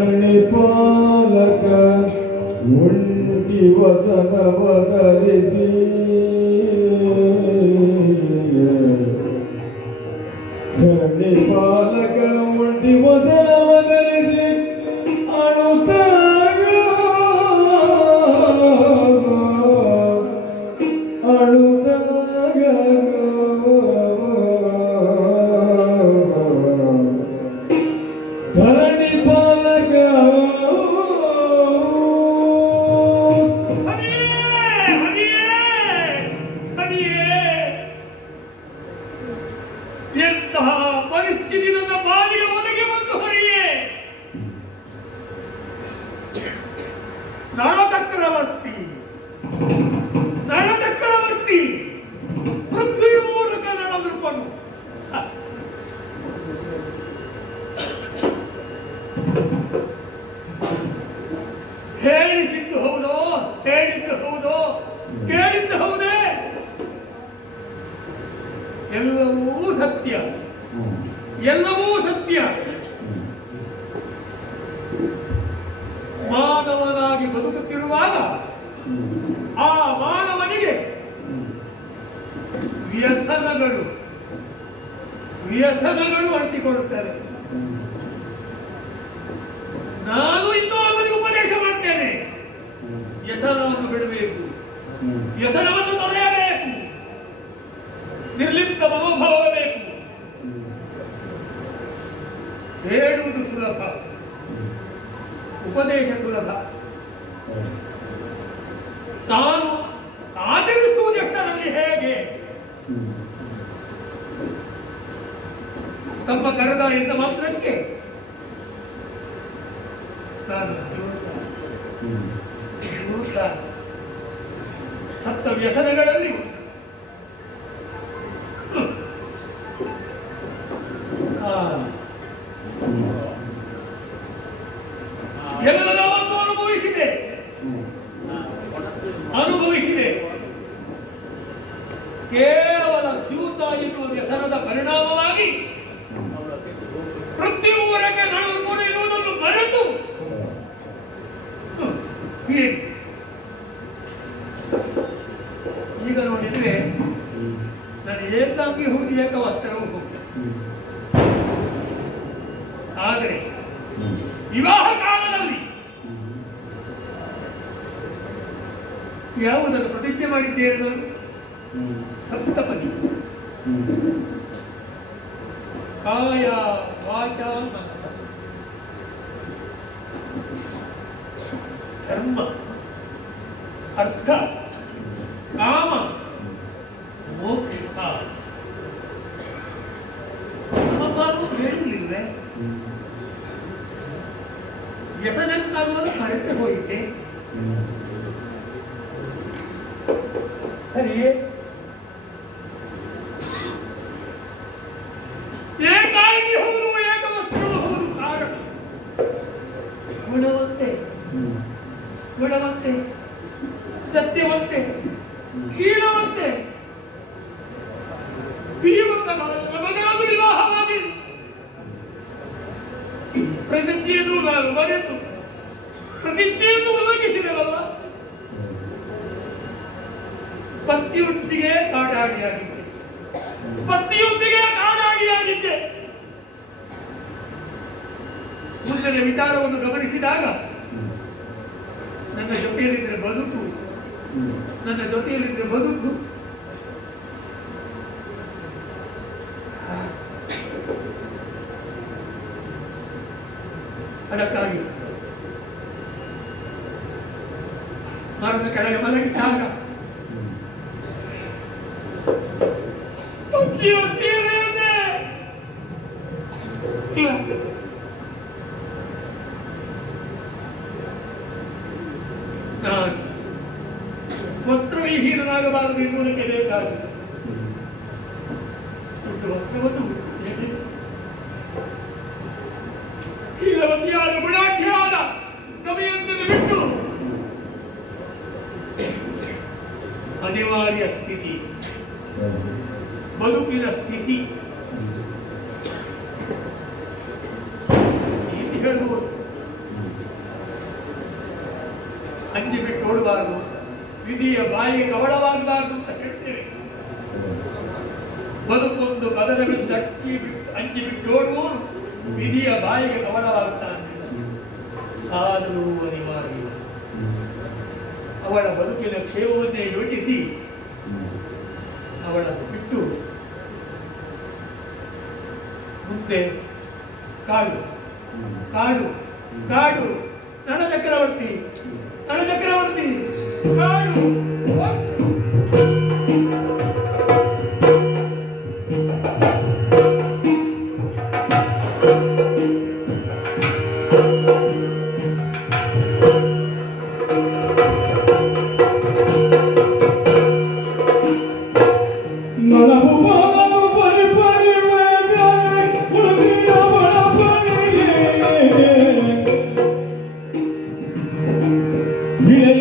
ಕರುಣಿಪಾಲಕ ಉಂಟಿ ವಸನವ ಕರೆಸಿ ಹೇಳುವುದು ಸುಲಭ. ಉಪದೇಶ ಸುಲಭ. ತಾನು ಆಚರಿಸುವುದಷ್ಟರಲ್ಲಿ ಹೇಗೆ? ತಮ್ಮ ಕರೆದ ಎಂದ ಮಾತ್ರಕ್ಕೆ ನಾನು ಸತ್ತ ವ್ಯಸನಗಳಲ್ಲಿ ಈಗ ನೋಡಿದ್ರೆ ನಾನು ಏಕಾಂಗಿ ಹುಡುಗಿಯಾಕ ವಸ್ತ್ರ ಹೋಗ್ತ ಆದರೆ, ವಿವಾಹ ಕಾಲದಲ್ಲಿ ಯಾವುದನ್ನು ಪ್ರತಿಜ್ಞೆ ಮಾಡಿದ್ದೇನೆ ನಾನು? ಸಪ್ತಪದಿ. ಕಾಯ ವಾಚ ಮನ. ఏకీహూను ఏకవస్త్రమహూను కారణం గుణవంతే ಸಿಕ್ಕಿದಾಗ ನನ್ನ ಜೊತೆಯಲ್ಲಿದ್ದರೆ ಬದುಕು ನನ್ನ ಜೊತೆಯಲ್ಲಿದ್ದರೆ ಬದುಕು. ಅದಕ್ಕಾಗಿ ಮರದ ಕೆಳಗೆ ಮಲಗಿದ್ದಾಗ ಬದುಕೊಂದು ಕದರವಿ ತಟ್ಟಿ ಬಿಟ್ಟು ಅಂಟಿ ಬಿಟ್ಟೋಡುವನು ವಿಧಿಯ ಬಾಯಿಗೆ ಕವನವಾಗುತ್ತಾನೆ. ಆದರೂ ಅನಿವಾರ್ಯ. ಅವಳ ಬದುಕಿನ ಕ್ಷೇಮವನ್ನೇ ಯೋಚಿಸಿ ಅವಳನ್ನು ಬಿಟ್ಟು ಮುಂದೆ ಕಾಡು ಕಾಡು ಕಾಡು ನನ್ನ ಚಕ್ರವರ್ತಿ ನನ್ನ ಚಕ್ರವರ್ತಿ, ಕಾಡು Yeah.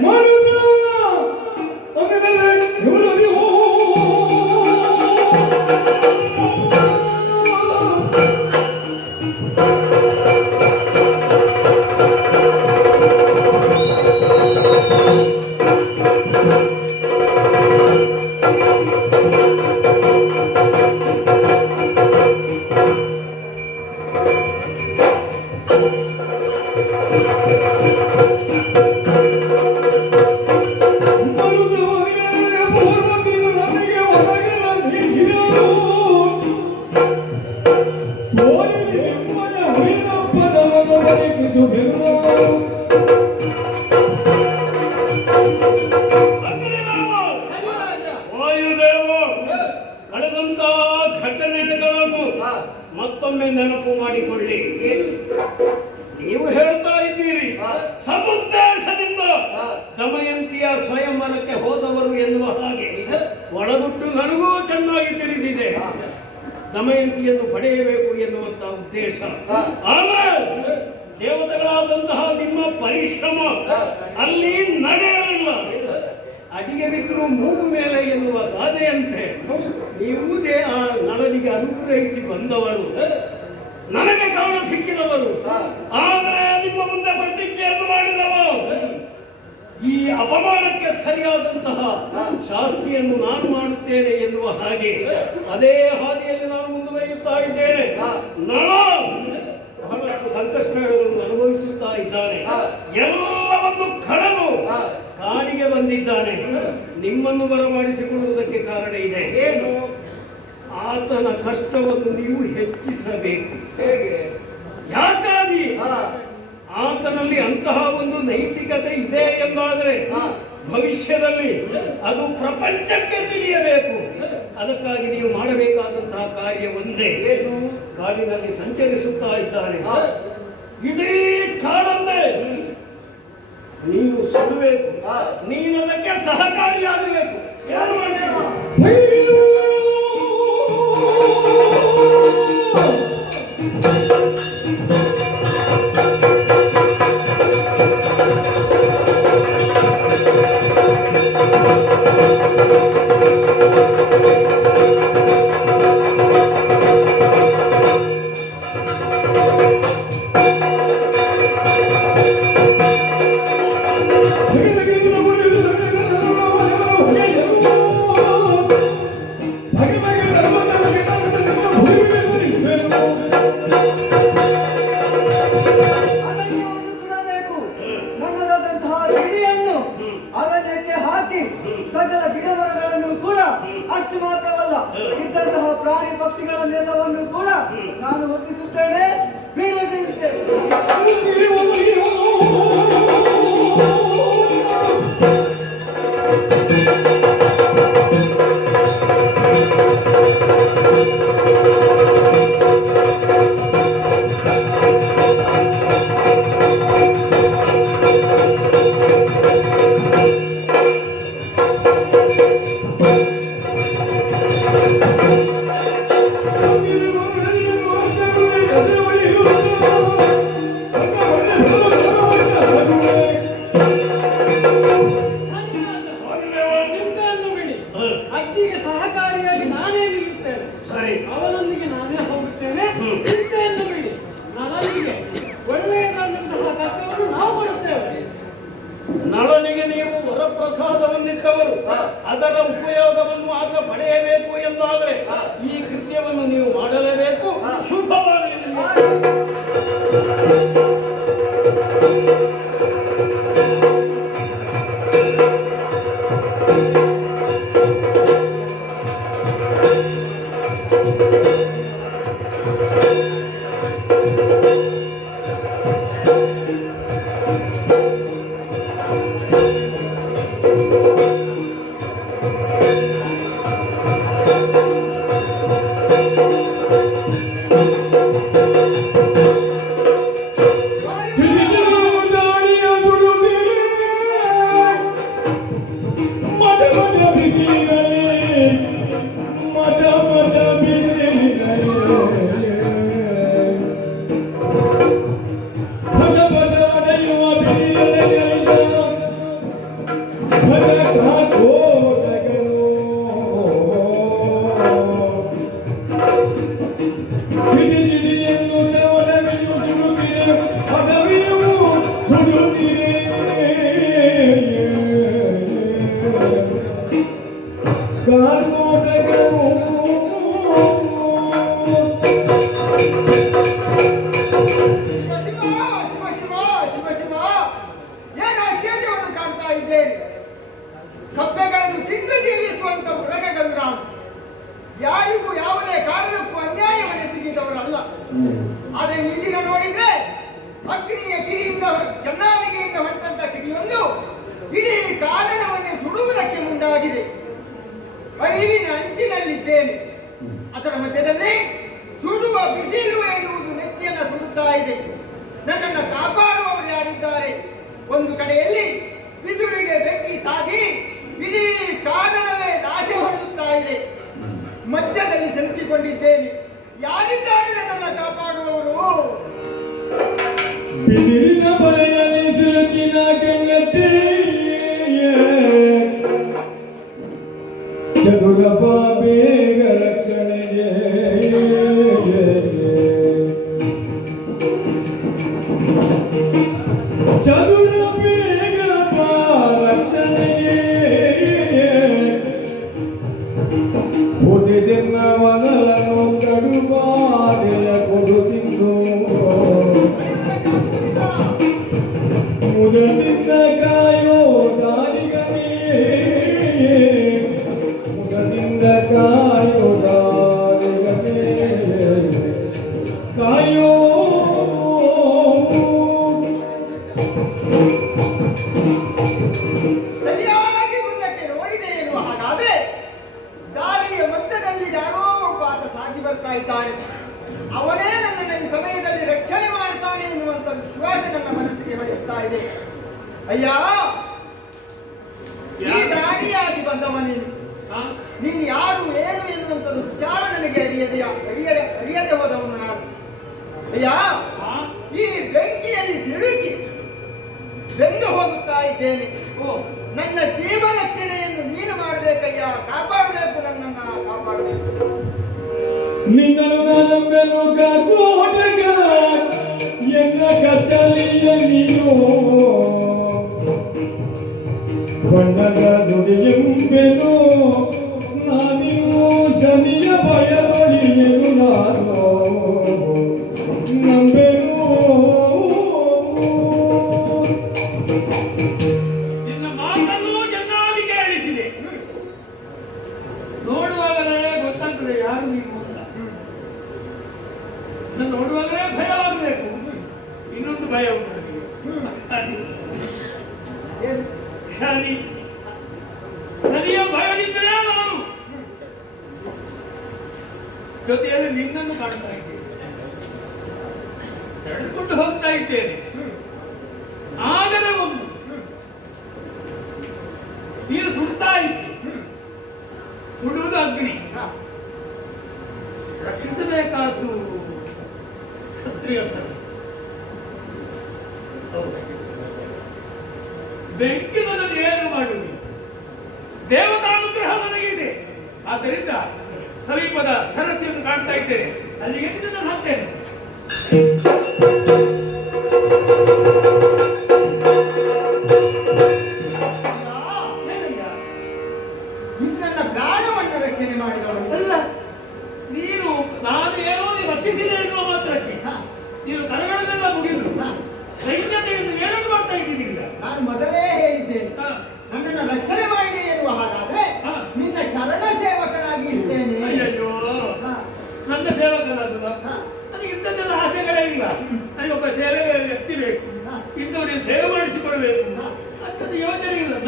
Manu! ಕಳೆದಂತ ಘಟನೆಗಳನ್ನು ಮತ್ತೊಮ್ಮೆ ನೆನಪು ಮಾಡಿಕೊಳ್ಳಿ. ನೀವು ಹೇಳ್ತಾ ಇದ್ದೀರಿ. ಸದುದ್ದೇಶದಿಂದ ದಮಯಂತಿಯ ಸ್ವಯಂವರಕ್ಕೆ ಹೋದವರು ಎನ್ನುವ ಹಾಗೆ ಒಳಗುಟ್ಟು ನನಗೂ ಚೆನ್ನಾಗಿ ತಿಳಿದಿದೆ. ದಮಯಂತಿಯನ್ನು ಪಡೆಯಬೇಕು ಎನ್ನುವಂತ ಉದ್ದೇಶ. ಆದರೆ ದೇವತೆಗಳಾದಂತಹ ನಿಮ್ಮ ಪರಿಶ್ರಮ ಅಲ್ಲಿ ನಡೆಯಲಿಲ್ಲ. ಅಡಿಗೆ ಬಿದ್ದರೂ ಮೂಗು ಮೇಲೆ ಎನ್ನುವ ಗಾದೆಯಂತೆ ನೀವು ಆ ನಳನಿಗೆ ಅನುಗ್ರಹಿಸಿ ಬಂದವರು. ನನಗೆ ಕಾರಣ ಸಿಕ್ಕಿದವರು. ಆದರೆ ನಿಮ್ಮ ಮುಂದೆ ಪ್ರತಿಜ್ಞೆಯನ್ನು ಮಾಡಿದವರು. ಈ ಅಪಮಾನಕ್ಕೆ ಸರಿಯಾದಂತಹ ಶಾಸ್ತಿಯನ್ನು ನಾನು ಮಾಡುತ್ತೇನೆ ಎನ್ನುವ ಹಾಗೆ ಅದೇ ಹಾದಿಯಲ್ಲಿ ನಾನು ಮುಂದುವರಿಯುತ್ತಾ ಇದ್ದೇನೆ. ನಳ ಬಹಳಷ್ಟು ಸಂಕಷ್ಟಗಳನ್ನು ಅನುಭವಿಸುತ್ತಾ ಇದ್ದಾನೆ. ಎಲ್ಲವನ್ನು ಕಳೆದು ಕಾಡಿಗೆ ಬಂದಿದ್ದಾನೆ. ನಿಮ್ಮನ್ನು ಬರಮಾಡಿಸಿಕೊಳ್ಳುವುದಕ್ಕೆ ಕಾರಣ ಇದೆ. ಏನು? ಆತನ ಕಷ್ಟವನ್ನು ನೀವು ಹೆಚ್ಚಿಸಬೇಕು. ಹೇಗೆ? ಯಾಕಾಗಿ? ಆತನಲ್ಲಿ ಅಂತಹ ಒಂದು ನೈತಿಕತೆ ಇದೆ ಎಂದಾದರೆ ಭವಿಷ್ಯದಲ್ಲಿ ಅದು ಪ್ರಪಂಚಕ್ಕೆ ತಿಳಿಯಬೇಕು. ಅದಕ್ಕಾಗಿ ನೀವು ಮಾಡಬೇಕಾದಂತಹ ಕಾರ್ಯ ಒಂದೇ. ಕಾಡಿನಲ್ಲಿ ಸಂಚರಿಸುತ್ತಾ ಇದ್ದಾನೆ. ಇಡೀ ಕಾಡನ್ನೇ ನೀನು ಸುಡಬೇಕು. ನೀನು ಅದಕ್ಕೆ ಸಹಕಾರಿಯಾಗಬೇಕು వండగా దుడియు ಸುಡುವುದು ಅಗ್ನಿ ರಕ್ಷಿಸಬೇಕಾದ್ದು ಕ್ಷತ್ರಿಯ ಬೆಂಕಿ ನನ್ನನ್ನು ಏನು ಮಾಡುವುದು? ದೇವತಾನುಗ್ರಹ ನನಗೆ ಇದೆ ಆದ್ದರಿಂದ ಸಮೀಪದ ಸರಸ್ಸಿಯನ್ನು ಕಾಣ್ತಾ ಇದ್ದೇನೆ. ಅಲ್ಲಿಗೆ ನಾನು ಹಾಕ್ತೇನೆ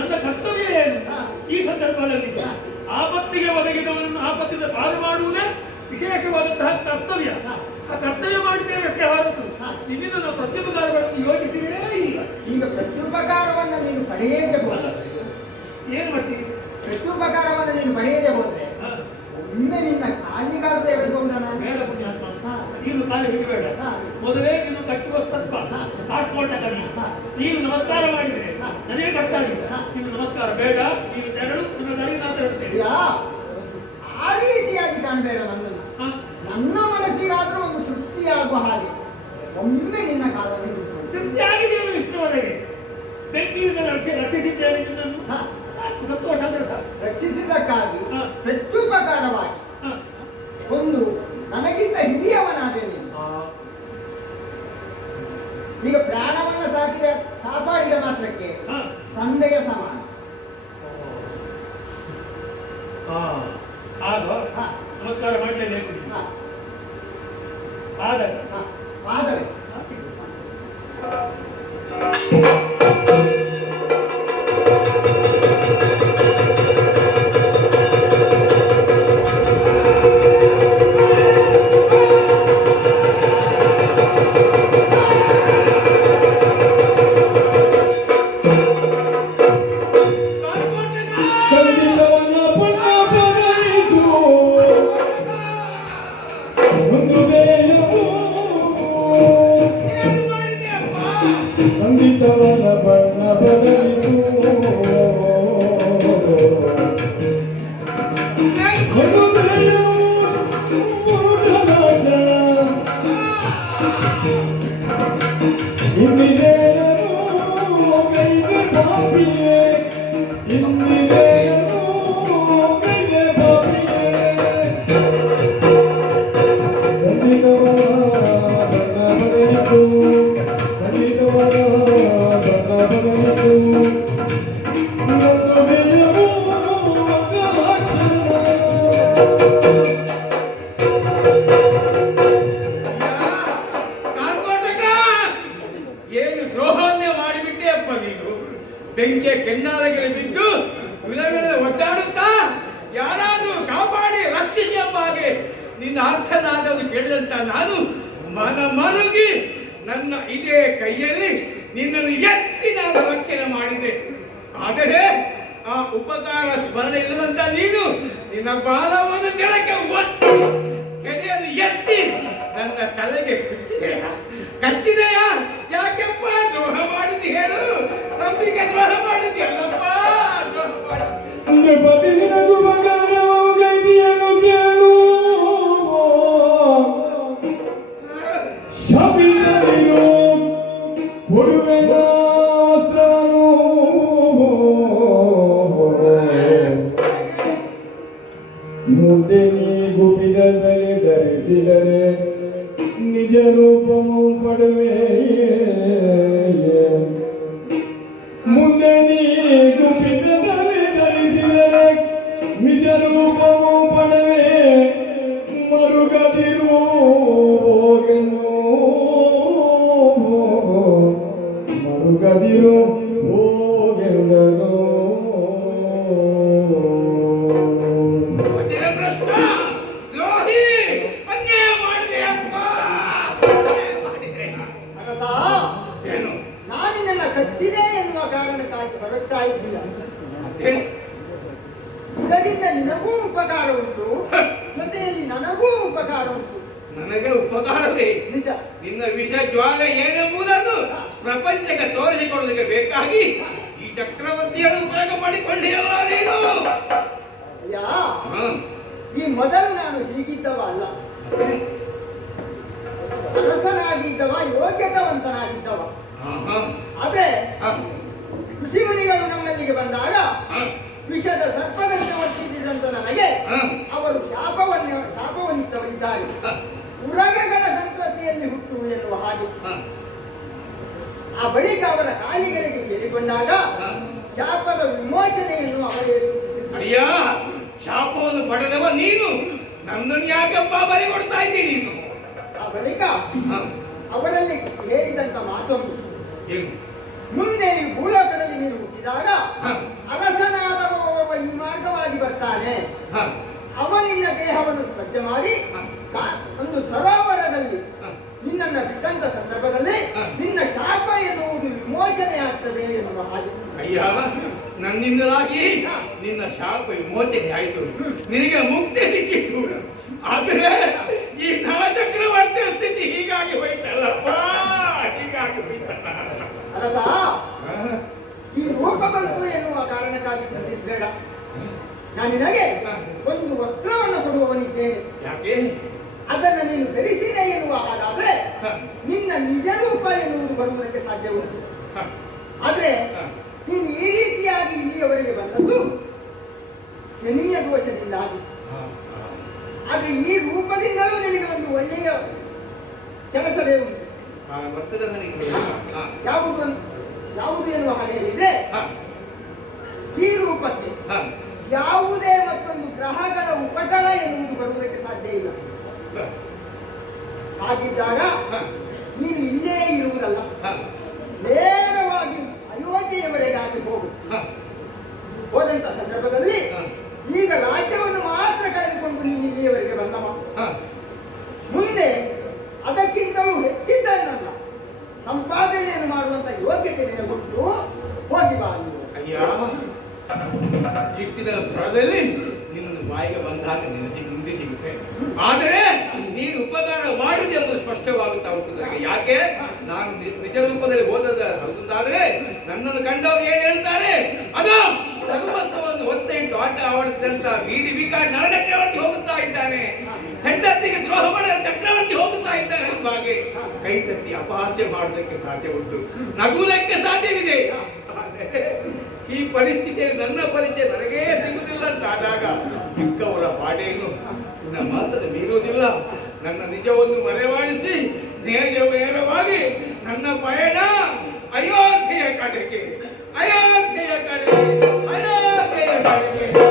ನನ್ನ ಕರ್ತವ್ಯ ಏನು? ಈ ಸಂದರ್ಭದಲ್ಲಿ ಆಪತ್ತಿಗೆ ಒದಗಿದವನನ್ನು ಆಪತ್ತಿಂದ ಪಾಲು ಮಾಡುವುದೇ ವಿಶೇಷವಾದಂತಹ ಕರ್ತವ್ಯ. ಆ ಕರ್ತವ್ಯ ಮಾಡಿದ್ದೇವೆ ಹೊರತು ನಿಮ್ಮಿಂದ ನಾವು ಪ್ರತ್ಯುಪಕಾರಗಳನ್ನು ಯೋಚಿಸಿರೇ ಇಲ್ಲ. ಈಗ ಪ್ರತ್ಯುಪಕಾರವನ್ನು ನೀನು ಪಡೆಯದೇ ಹೋದ ಏನು ಮಾಡ್ತೀನಿ ಪ್ರತ್ಯುಪಕಾರವನ್ನು ನೀನು ಪಡೆಯದೆ ಹೋದ್ರೆ ಒಮ್ಮೆ ನಿನ್ನ ಕಾಲಿಗಾರದ ಇರಬೇಕು ಬೇಡ ಪುಣ್ಯಾತ್ಮ. ನೀನು ಕಾಲಿ ಹಿಡಿಬೇಡ. ಮೊದಲೇ ನೀನು ಕಟ್ಟುವ ತತ್ವ ಆಟ್ಮೋಟ ನೀನು ನಮಸ್ಕಾರ ಮಾಡಿದರೆ ನನಗೆ ಬರ್ತಾ ಇಲ್ಲ ನಿಮ್ಗೆ ನಮಸ್ಕಾರ. ಬೇಡ ನೀವು ತೆರಳು ನಿಮ್ಮ ದಾರಿ ಮಾತಾಡುತ್ತೇನೆ ಆ ರೀತಿಯಾಗಿ ಕಾಣಬೇಡ ಬೇಡ ನನ್ನ ಮನಸ್ಸಿಗಾದ್ರೂ ಒಂದು ತೃಪ್ತಿಯಾಗುವ ಹಾಗೆ ಒಮ್ಮೆ ನಿನ್ನ ಕಾಲದಲ್ಲಿ ತೃಪ್ತಿಯಾಗಿ ನೀನು ಇಷ್ಟವರೆಗೆ. ಬೆಂಕಿಯಿಂದ ರಕ್ಷೆ ರಕ್ಷಿಸಿದ್ದೇನೆ ನಿನ್ನನ್ನು. ಸಂತೋಷ ಅಂದ್ರೆ ಸಾಕು. ರಕ್ಷಿಸಿದ್ದಕ್ಕಾಗಿ ಪ್ರತ್ಯುಪಕಾರವಾಗಿ ಒಂದು ನನಗಿಂತ ಹಿರಿಯ ಕೆನ್ನಾಲಗೆರೆ ಬಿದ್ದು ವಿಲವಿಲ ಒದ್ದಾಡುತ್ತಾ ಯಾರಾದರೂ ಕಾಪಾಡಿ, ರಕ್ಷಿಸಿ ಎಂಬ ನಿನ್ನ ಅರ್ಥನಾದರೂ ಕೇಳಿದಂತ ನಾನು ಮನ ಮರುಗಿ ನನ್ನ ಇದೇ ಕೈಯಲ್ಲಿ ನಿನ್ನನ್ನು ಎತ್ತಿ ನಾನು ರಕ್ಷಣೆ ಮಾಡಿದೆ. ಆದರೆ ಆ ಉಪಕಾರ ಸ್ಮರಣೆ ಇಲ್ಲದಂತ ನೀನು ನಿನ್ನ ಬಾಲವನ್ನು ನೆಲಕ್ಕೆ ಒತ್ತಿ, ಎದೆಯನ್ನು ಎತ್ತಿ ನನ್ನ ತಲೆಗೆ ಬಿಟ್ಟಿದೆಯಾ ಕಚ್ಚಿದೆಯಾ ಯಾಕೆಪ್ಪ ದ್ರೋಹ ಮಾಡಿದಿ ಹೇಳು? ನಂಬಿಕೆ ದ್ರೋಹ ಮಾಡಿದ್ಯಲ್ಲಪ್ಪ ದ್ರೋಹ ಮಾಡಿ ಮುಂದೆ ನೀ ಗುಪಿದಲ್ಲಿ ಧರಿಸಿದರೆ निज रूप रूपमु पड़वे। ತೋರಿಸಿಕೊಡುವುದಕ್ಕೆ ಬೇಕಾಗಿ ಈ ಚಕ್ರವರ್ತಿಯನ್ನು ಉಪಯೋಗ ಮಾಡಿಕೊಂಡಿಯಲ್ಲ ನೀನು. ಅಯ್ಯ ಈ ಮೊದಲು ನಾನು ಹೀಗಿದ್ದವ ಅಲ್ಲ. ಅರಸನಾಗಿದ್ದವ ಯೋಗ್ಯತವಂತನಾಗಿದ್ದವ. ಆದ್ರೆ ಕೃಷಿ ಮುನಿಗಳು ನಮ್ಮಲ್ಲಿಗೆ ಬಂದಾಗ ವಿಷದ ಸರ್ಪದಂತೆ ವರ್ತಿಸಿದಂತ ನನಗೆ ಅವರು ಶಾಪವನ್ನು ಶಾಪವನ್ನಿತ್ತವರಿದ್ದಾರೆ ಹ, ಉರಗಗಳ ಸಂತತಿಯಲ್ಲಿ ಹುಟ್ಟು ಎನ್ನುವ ಹಾಗೆ. ಆ ಬಳಿಕ ಅವರ ಕಾಲಿಗೆರೆಗೆ ಕೇಳಿಕೊಂಡಾಗ. ಶಾಪದ ವಿಮೋಚನೆಯನ್ನು ಅವರೇ ಸೂಚಿಸಿದ್ದಾರೆ ಅಯ್ಯ ಶಾಪವನ್ನು ಪಡೆದವ ನೀನು. ನನ್ನನ್ನು ಯಾಕಪ್ಪ ಬರಿ ಕೊಡ್ತಾ ಇದ್ದೀನಿ ನೀನು? ಆ ಬಳಿಕ ಅವರಲ್ಲಿ ಹೇಳಿದಂತ ಮಾತೊಂದು. ಮುಂದೆ ಈ ಭೂಲೋಕದಲ್ಲಿ ನೀನು ಹುಟ್ಟಿದಾಗ ಅರಸನಾದವ ಈ ಮಾರ್ಗವಾಗಿ ಬರ್ತಾನೆ. ಅವನಿನ್ನ ಅವ ನಿನ್ನ ದೇಹವನ್ನು ಸ್ಪರ್ಶ ಮಾಡಿ. ಒಂದು ಸರೋವರದಲ್ಲಿ ನಿನ್ನನ್ನು ಸಿಕ್ಕಂತ ಬಿಟ್ಟಂತ ಸಂದರ್ಭದಲ್ಲಿ ವಿಮೋಚನೆ ಆಗ್ತದೆ ಎನ್ನುವ ಹಾಗೆ. ಅಯ್ಯ ನನ್ನಿಂದಲಾಗಿ ನಿನ್ನ ಶಾಪ ವಿಮೋಚನೆ ಆಯಿತು. ನಿನಗೆ ಮುಕ್ತಿ ಸಿಕ್ಕಿತ್ತು. ಆದರೆ ಈ ನವಚಕ್ರವರ್ತಿ ಸ್ಥಿತಿ ಹೀಗಾಗಿ ಹೋಯ್ತಲ್ಲಪ್ಪ. ಹೀಗಾಗಿ ಹೋಯ್ತಲ್ಲ. ಅರಸ ಈ ರೂಪ ಬಂತು ಎನ್ನುವ ಕಾರಣಕ್ಕಾಗಿ ಚಿಂತಿಸಬೇಡ ನಾನು ನಿನಗೆ ಒಂದು ವಸ್ತ್ರವನ್ನು ಕೊಡುವವನಿದ್ದೇನೆ. ಯಾಕೆ? ಅದನ್ನು ನೀನು ಧರಿಸಿದೆ ಎನ್ನುವ ಹಾಗಾದ್ರೆ ನಿನ್ನ ನಿಜ ರೂಪ ಎನ್ನುವುದು ಬರುವುದಕ್ಕೆ ಸಾಧ್ಯ ಉಂಟು. ಆದ್ರೆ. ನೀನು ಈ ರೀತಿಯಾಗಿ ಇಲ್ಲಿಯವರೆಗೆ ಬಂದದ್ದು ಶನಿಯ ದೋಷದಿಂದಾಗಿ. ಆದ್ರೆ ಈ ರೂಪದಿಂದಲೂ ನಿನಗೆ ಒಂದು ಒಳ್ಳೆಯ ಕೆಲಸವೇ ಉಂಟು. ಯಾವುದು ಯಾವುದು ಎನ್ನುವ ಹಾಗೆ ಹೇಳಿದ್ರೆ ಈ ರೂಪಕ್ಕೆ ಯಾವುದೇ ಮತ್ತೊಂದು ಗ್ರಹಗಳ ಉಪಟಳ ಎನ್ನುವುದು ಬರುವುದಕ್ಕೆ ಸಾಧ್ಯ ಇಲ್ಲ. ಹಾಗಿದ್ದಾಗ ನೀನು ಇಲ್ಲೇ ಇರುವುದಲ್ಲ. ಹೋದಂತ ಸಂದರ್ಭದಲ್ಲಿ ಈಗ ರಾಜ್ಯವನ್ನು ಮಾತ್ರ ಕಳೆದುಕೊಂಡು ನೀನು ಇಲ್ಲಿಯವರೆಗೆ ಬಂದವ? ಮುಂದೆ ಅದಕ್ಕಿಂತಲೂ ಹೆಚ್ಚಿದ್ದನ್ನಲ್ಲ ಸಂಪಾದನೆಯನ್ನು ಮಾಡುವಂತ ಯೋಗ್ಯತೆ ಕೊಟ್ಟು ಹೋಗಿ ಬಾ ಅಯ್ಯಾ ನಿನ್ನನ್ನು ಬಾಯಿಗೆ ಬಂದಾಗ ನೆನೆಸಿ ಮುಂದೆ ಸಿಗುತ್ತೆ. ಆದರೆ ನೀನು ಉಪಕಾರ ಮಾಡಿದೆ ಎಂಬುದು ಸ್ಪಷ್ಟವಾಗುತ್ತಾ ಹೋಗ್ತದೆ ಯಾಕೆ? ನಾನು ನಿಜ ರೂಪದಲ್ಲಿ ಹೌದಾದ್ರೆ ನನ್ನನ್ನು ಕಂಡವರು ಏನು ಹೇಳ್ತಾರೆ? ಅದು ಸರ್ವಸ್ವವನ್ನು ಹೊತ್ತೆ ಇಟ್ಟು ಆಟ ಆಡುತ್ತಂತ ಬೀದಿ ಬಿಕಾರಿ ನರಚಕ್ರವರ್ತಿ ಹೋಗುತ್ತಾ ಇದ್ದಾನೆ. ಹೆಂಡತಿಗೆ ದ್ರೋಹ ಮಾಡಿದ ಚಕ್ರವರ್ತಿ ಹೋಗುತ್ತಾ ಇದ್ದಾನೆ ಎಂಬ ಹಾಗೆ ಕೈ ತಟ್ಟಿ ಅಪಹಾಸ್ಯ ಮಾಡುವುದಕ್ಕೆ ಸಾಧ್ಯ ಉಂಟು. ನಗುವುದಕ್ಕೆ ಸಾಧ್ಯವಿದೆ. ಈ ಪರಿಸ್ಥಿತಿಯಲ್ಲಿ ನನ್ನ ಪರಿಚಯ ನನಗೇ ಸಿಗುವುದಿಲ್ಲ ಅಂತ ಆದಾಗ ಚಿಕ್ಕವರ ಪಾಡೇನು? ನನ್ನ ಮಾತನ್ನು ಮೀರುವುದಿಲ್ಲ. ನನ್ನ ನಿಜವನ್ನು ಮರೆಮಾಡಿಸಿ ನೇರ ನೇರವಾಗಿ ನನ್ನ ಪಯಣ ಅಯೋಧ್ಯೆಯ ಕಡೆಗೆ ಅಯೋಧ್ಯೆಯ ಕಡೆಗೆ ಅಯೋಧ್ಯೆಯ ಕಡೆಗೆ.